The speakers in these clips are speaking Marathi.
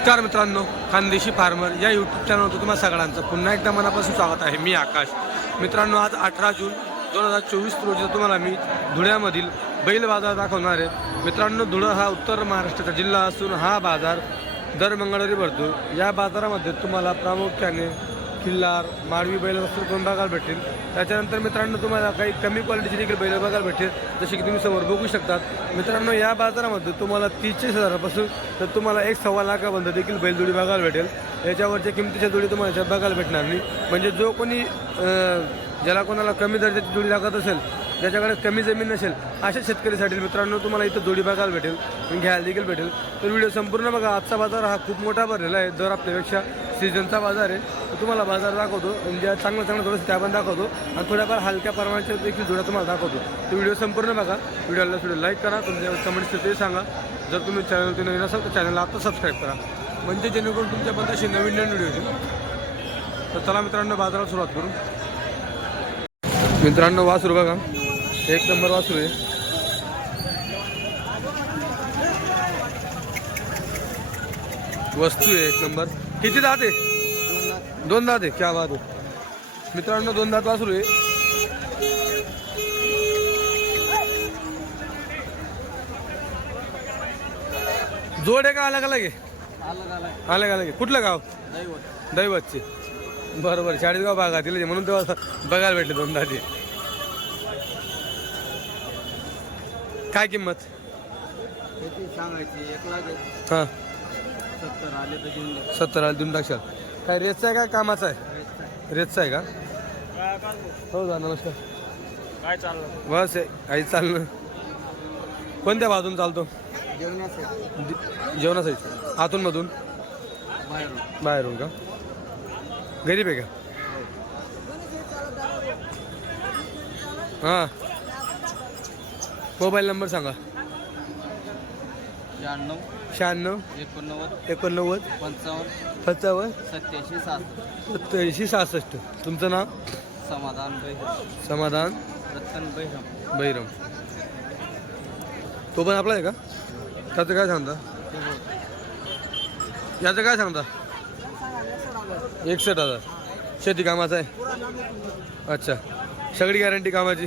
नमस्कार मित्रांनो खानदेशी फार्मर या यूट्यूब चॅनलवर तुम्हा सगळ्यांचं पुन्हा एकदा मनापासून स्वागत आहे. मी आकाश. मित्रांनो आज अठरा जून दोन हजार चोवीस रोजी तुम्हाला मी धुळ्यामधील बैल बाजार दाखवणार आहे. मित्रांनो धुळं हा उत्तर महाराष्ट्राचा जिल्हा असून हा बाजार दर मंगळवारी भरतो. या बाजारामध्ये तुम्हाला प्रामुख्याने किल्लार माळवी बैल असं दोन बघायला भेटेल त्याच्यानंतर मित्रांनो तुम्हाला काही कमी क्वालिटीची देखील बैल बघायला भेटेल जसे की तुम्ही समोर बघू शकतात. मित्रांनो या बाजारामध्ये तुम्हाला तीसशे हजारापासून तर तुम्हाला एक सव्वा लाखापर्यंत देखील बैलजोडी बघायला भेटेल. याच्यावरच्या किमतीच्या जोडी तुम्हाला याच्यात बघायला भेटणार नाही. म्हणजे जो कोणी ज्याला कोणाला कमी दर्जाची जोडी लागत असेल ज्याच्याकडे कमी जमीन नसेल अशा शेतकरीसाठी मित्रांनो तुम्हाला इथं जोडी बघायला भेटेल घ्यायला देखील भेटेल. तर व्हिडिओ संपूर्ण बघा. आजचा बाजार हा खूप मोठा भरलेला आहे. दर आपल्यापेक्षा सीझनचा बाजार आहे. तर तुम्हाला बाजार दाखवतो आणि ज्या चांगलं चांगलं थोडंसं त्या पण दाखवतो आणि थोड्याफार हलक्या प्रमाणाच्या देखील जोड्या तुम्हाला दाखवतो. तर व्हिडिओ संपूर्ण बघा. व्हिडिओला थोडं लाईक करा तुमच्या कमेंट्स ते सांगा. जर तुम्ही चॅनलवरती नवीन असाल तर चॅनलला आता सबस्क्राईब करा. म्हणजे जेणेकरून तुमच्यापर्यंत असे नवीन नवीन व्हिडिओ येतील. तर चला मित्रांनो बाजाराला सुरुवात करू. मित्रांनो वासरू बघा. एक नंबर वासरू आहे. वस्तू आहे एक नंबर. किती दात आहे? दोन दात आहे. क्या बात आहे. मित्रांनो दोन दात वासरू आहे. जोड आहे का अलग अलग आहे? अलग अलग. आहे. कुठलं गाव? दैवतचे. बरोबर. चाळीसगाव भागातील म्हणून तेव्हा बघायला भेटले दोन दाती काय किंमत? सांगायची? एक लाख हां. सत्तर आले तर देऊन सत्तर आले देऊन टाकशाल. काय रेटचा आहे का कामाचा आहे? रेटचा आहे. का? हो जा नमस्कार. काय चाललं? बस आहे काही चालणं कोणत्या बाजून चालतो? जेवणाचं जेवणासाठी आतूनमधून? बाहेर बाहेरून का? गरीब आहे का? हां. मोबाईल नंबर सांगा. शहाण्णव शहाण्णव एकोणनव्वद एकोणनव्वद पंचावन्न पंचावन्न सत्याऐंशी सात सत्याऐंशी सहासष्ट. तुमचं नाव? समाधान बैरम. समाधान रत्न बैरम. बैरम. तो पण आपला आहे का? त्याचं काय सांगता? याचं काय सांगता? एकसष्ट हजार. शेती कामाचं आहे? अच्छा. सगळी गॅरंटी कामाची?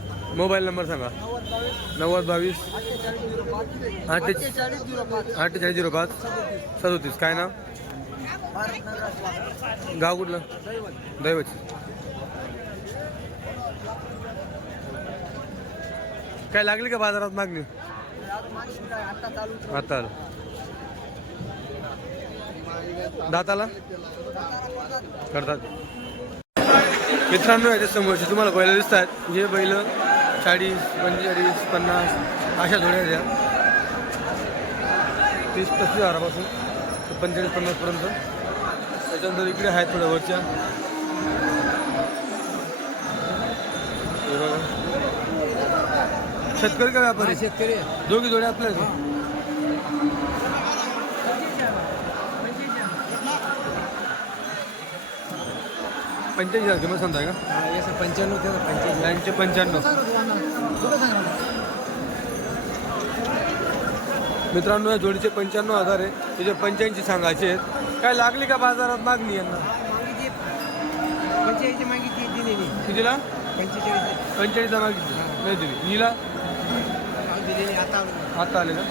मोबाईल नंबर सांगा. नव्वद बावीस अठ्ठेचाळीस अठ्ठेचाळीस झिरो पाच सदोतीस. काय ना गाव कुठलं? दैवच काय लागली का बाजारात मागणी? आता दाताला? करतात. मित्रांनो याच्या समोरचे तुम्हाला बैल दिसत आहेत हे बैल चाळीस पंचेचाळीस पन्नास अशा जोड्या द्या. तीस पस्तीस हजारापासून ते पंचेचाळीस पन्नासपर्यंत त्याच्यानंतर इकडे आहेत थोड्या वरच्या. शेतकरी का व्यापारी? शेतकरी. दोघी जोड्या आपल्याच पंच्याऐंशी हजार किंमत सांगताय का? पंच्याण्णव ते पंच्याऐंशी यांचे पंच्याण्णव. मित्रांनो या जोडीचे पंच्याण्णव हजार आहे. त्याचे पंच्याऐंशी सांगायचे आहेत काय लागली का बाजारात मागणी यांना? पंच्याऐंशी मागितली दिलेली. कितीला? पंचेचाळीस पंच्याऐंशीला मागितली. नाही दिली. नीला दिलेली आता आता आले का?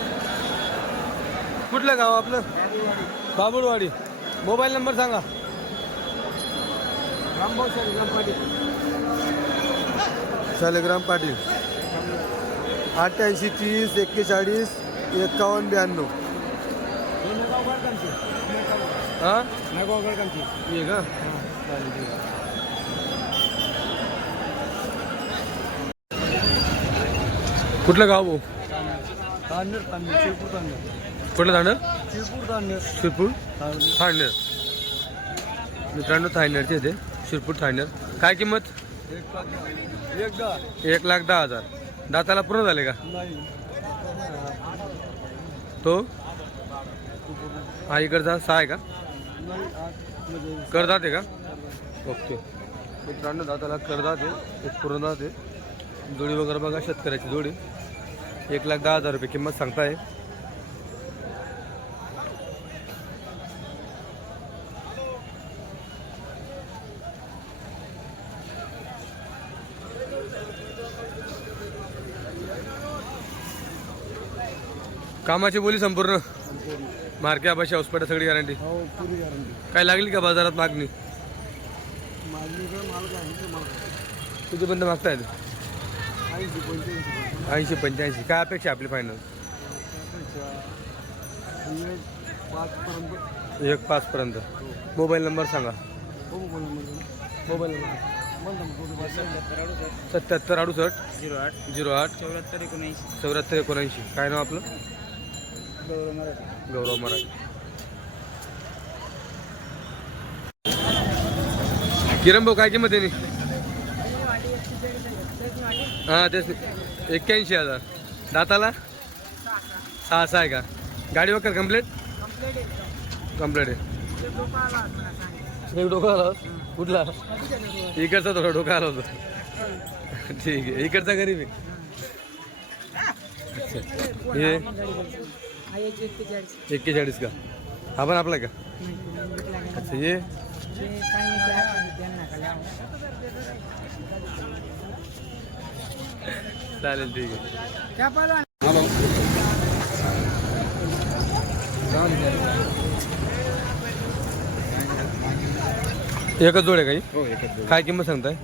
कुठलं गाव आपलं? बाबुळवाडी. मोबाईल नंबर सांगा. रामभाऊ गणपती शालिग्राम पाटील. अठ्ठ्याऐंशी तीस एक्केचाळीस एकावन्न ब्याण्णव. हां? ये का? कुठलं गाव भाऊ? तांदूळ तांदूळ शिरपूर तांदूळ कुठलं तांडर शिरपूर? तांदूळ शिरपूर थांडनेर मित्रांनो थायनेरचे ते शिरपूर ठाण्यात काय किंमत? एक लाख एक दहा लाख दहा हजार. दाताला पूर्ण झाले का? तो? हा इकडचा सहा आहे का? नाही करदात आहे का? ओके. मित्रांनो दाताला करदात. आहे एक पूर्ण जाते जोडी वगैरे बघा शेतकऱ्याची जोडी. एक लाख दहा हजार रुपये किंमत सांगताय. कामाची बोली संपूर्ण? मार्क्या भाषा हॉस्पिटल सगळी गॅरंटी हो पुरी गॅरंटी काय लागली का बाजारात मागणी? माझीकडे माल काय आहे ते माल किती बंद मागतायत? ऐंशी पंच्याऐंशी ऐंशी पंच्याऐंशी. काय अपेक्षा आपली फायनल पाचपर्यंत एक पाचपर्यंत मोबाईल नंबर सांगा. हो मोबाईल नंबर सत्याहत्तर अडुसष्ट. झिरो आठ. झिरो आठ. चौऱ्याहत्तर एकोणऐंशी. चौऱ्याहत्तर एकोणऐंशी. काय नाव आपलं? गौरव मराठी. गौरव किरण भाऊ काय किंमत आहे हा तेच एक्क्याऐंशी हजार. दाताला? सहा सहा आहे का? गाडी वगैरे कंप्लीट कंप्लीट आहे. एक डोका आला कुठला? इकडचा थोडा डोका आला होता. ठीक आहे. इकडचा गरीब आहे. हे? एक्केचाळीस का? हा पण आपला का? अच्छा ये चालेल ठीक आहे. एकच जोड आहे काही हो? एकच काय किंमत सांगताय?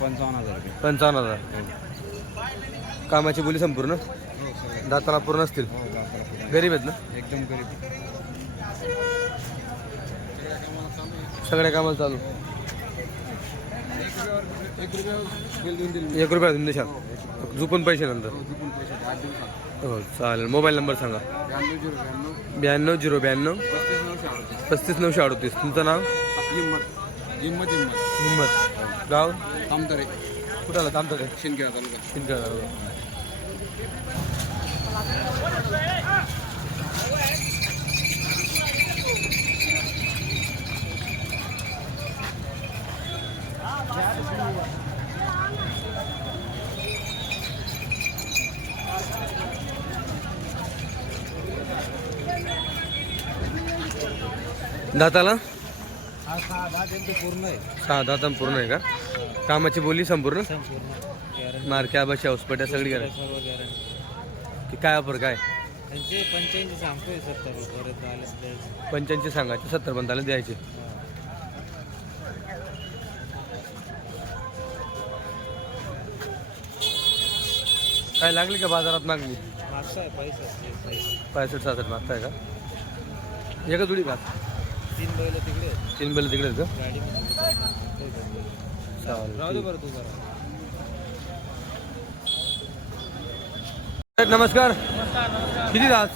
पंचावन्न हजार रुपये. पंचावन्न हजार. कामाची बोली संपूर्ण? दाताला पूर्ण असतील? हो. गरीब आहेत ना? एकदम गरीब. सगळ्या कामाला चालू. एक रुपया देऊन देशाल झुपून पैसे नंतर. हो चालेल. मोबाईल नंबर सांगा. ब्याण्णव झिरो ब्याण्णव. पस्तीस नऊशे अडतीस. तुमचं नाव? हिंमत हिंमत हिंमत गाव? तामतरे. कुठं आलं? तामतडे शिंदखेडा तालुका शिंदखेडा दाताला? पूर्ण आहे. सहा दाता पूर्ण आहे का? कामाची बोली संपूर्ण? संपूर्ण. मार्क्या बशा हॉस्पिटल सगळी गॅरंटी की काय ऑफर काय? पंच्याऐंशी सांगतोय सत्तर पंच्याऐंशी सांगायचे सत्तर पंताला द्यायचे. काय लागली का बाजारात मागणी? पैसा पासष्ट सासष्ट मागताय का? एका जुडी का? तीन बैल तिकडे आहेत. तीन बैल तिकडे आहेत का? गाडी राहू दे चालेल बरं तू जरा. ठीक. नमस्कार. किती दास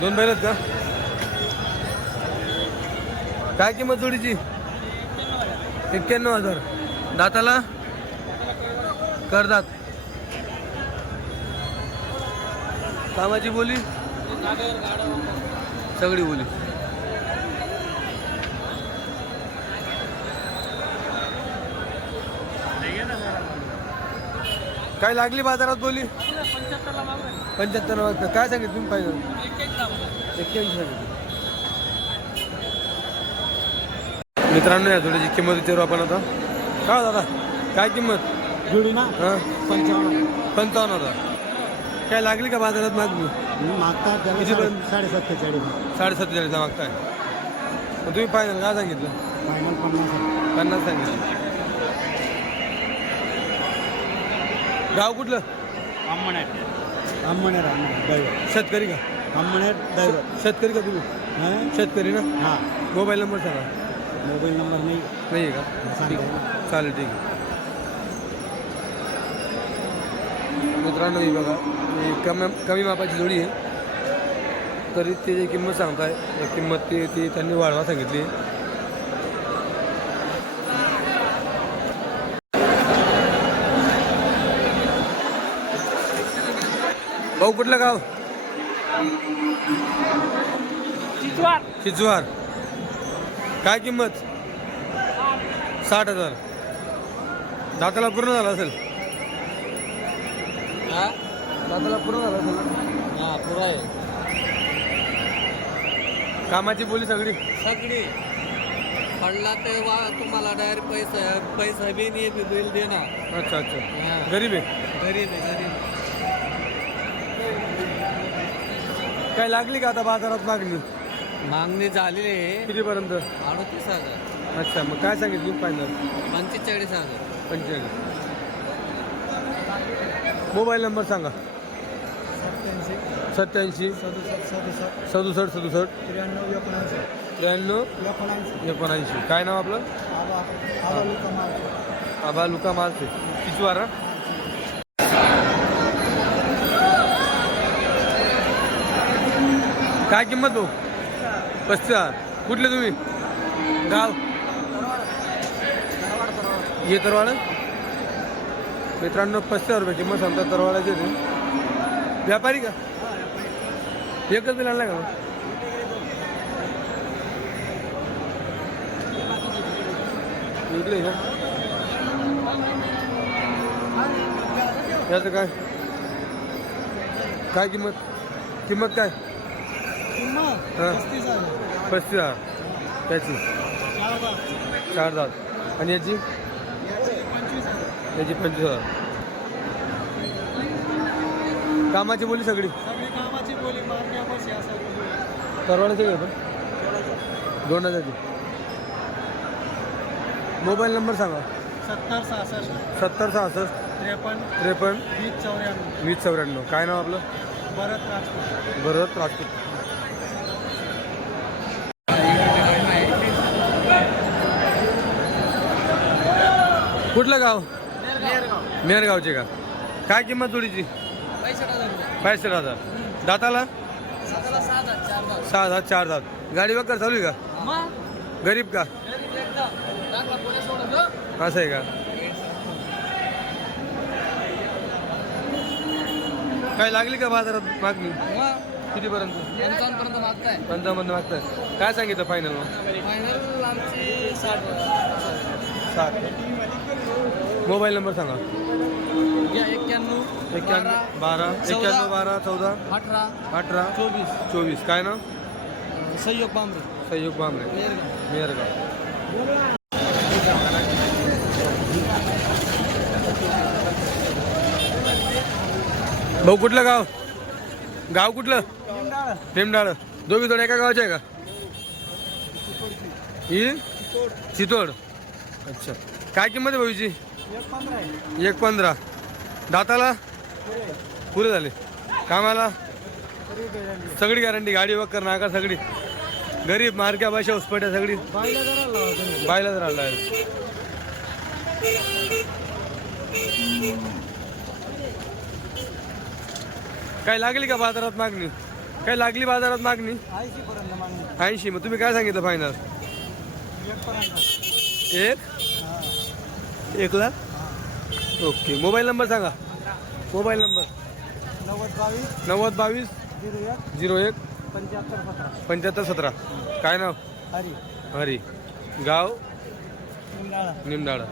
दोन बैल आहेत. का? काय किंमत जोडीची? एक्क्याण्णव हजार. दाताला? करदात. कामाची बोली? सगळी बोली. काय लागली बाजारात बोली? पंच्याहत्तर वाजता काय सांगितलं तुम्ही पाहिजे एक्क्याऐंशी सांगितलं. मित्रांनो या जोडीची किंमत विचारू आपण आता. काय हो दादा? काय किंमत? जोडी ना? हां? पंचावन्न. पंचावन्न हजार. काय लागली का बाजारात मागणी? मागतात किती त्याला पण? साडे सत्तेचाळीस साडे सत्तेचाळीसला मागताय. मग तुम्ही पाहिजे काय सांगितलं? फायनल पन्नास पन्नास सांगितलं. गाव कुठलं? आंबण्यात आंबण्यात आंबण्यात ड्रायव्हर शेतकरी का? आंबण्यात ड्रायव्हर शेतकरी का तुम्ही? हां? शेतकरी ना? हां. मोबाईल नंबर सांगा. मोबाईल नंबर नाही. नाही आहे का. चालेल ठीक आहे. मित्रांनो ही बघा ही कमी कमी मापाची जोडी आहे. तरी ते जी किंमत सांगताय. त्या किंमत ती ती त्यांनी वाढवा सांगितली. भाऊ कुठलं गाव? चिचवार काय किंमत? साठ हजार. दाताला पूर्ण झाला असेल. हा? दाताला पूर्ण झाला असेल. हा पुरा आहे. कामाची बोली सगळी. सगळी. पडला तर वा तुम्हाला डायरेक्ट पैसा पैसा बी नाही बिल देणार. अच्छा अच्छा. हा. गरीब आहे. गरीब आहे गरीब काय लागली का आता बाजारात मागणी? मागणी झालेली आहे. कितीपर्यंत? अडतीस हजार. अच्छा मग काय सांगितली फायनल पंचेचाळीस हजार. पंचेचाळीस. मोबाईल नंबर सांगा. सत्याऐंशी. सदुसष्ट सदुसष्ट. त्र्याण्णव एकोणऐंशी. त्र्याण्णव एकोणऐंशी. एकोणऐंशी. काय नाव आपलं? आबा आबा लुका मार्केट आबा लुका मालसे. किचवारा काय किंमत भाऊ? पस्तीस हजार. कुठले तुम्ही? गाव? ये तरवाडा? मित्रांनो पस्तीस हजार रुपये किंमत सांगतात तरवाडाचे ते. व्यापारी का? एकच बिल आणला का मग? इकडे का याचं काय? काय किंमत? किंमत काय? पस्तीस हजार. त्याची. चार हजार आणि याची? याचे पंचवीस हजार. कामाची बोली सगळी? सगळी कामाची बोली मार्के बस या सगळी घेतो दोन हजारची. मोबाईल नंबर सांगा. सत्तर सहासष्ट. सत्तर सहासष्ट. त्रेपन्न. त्रेपन्न. वीस चौऱ्याण्णव. वीस चौऱ्याण्णव. काय नाव आपलं? भरत राजपूत. भरत राजपूत. कुठलं गाव? मेरगावचे का? काय किंमत जोडीची? पैसे हजार दाताला? सहा हजार चार दात. गाडी वगैरे चालू आहे का? गरीब का? असं आहे का? काय लागली का बाजारात मागणी? कितीपर्यंत? पंचावन्न मागताय. काय सांगितलं फायनल मग फायनल आमची साठ सात मोबाईल नंबर सांगा। एक्क्याण्णव एक्क्याण्णव बारा. एक्क्याण्णव बारा चौदा अठरा अठरा चोवीस. चोवीस. काय नाव? सहयोग बांबरे. सहयोग बांबरे. मेरगाव भाऊ कुठलं गाव? गाव कुठलं? टेमडाळ दोघी जोड एका गावाचे आहे का? ही चितोड. अच्छा. काय किंमत आहे भाऊची एक पंधरा. आहे एक पंधरा दाताला? पुरे झाले. कामाला? तरी सगळी गॅरंटी गाडी वक्कर नाका सगळी. गरीब मार्क्या भाषा उस्पट्या सगळी. बाईला जरा लावा. तुम्ही बायलाच राहिला आहे काय लागली का बाजारात मागणी? काय लागली बाजारात मागणी? ऐंशी पर्यंत मागणी. ऐंशी. मग तुम्ही काय सांगितलं फायनल एक पर्यंत एक? एक लाख? ओके. मोबाईल नंबर सांगा. Mobile number. नव्वद बावीस. नव्वद बावीस. झिरो एक. झिरो एक. पंच्याहत्तर सतरा. पंच्याहत्तर सतरा. काय नाव? हरी. हरी. गाव? निंदाळा निमडाळा.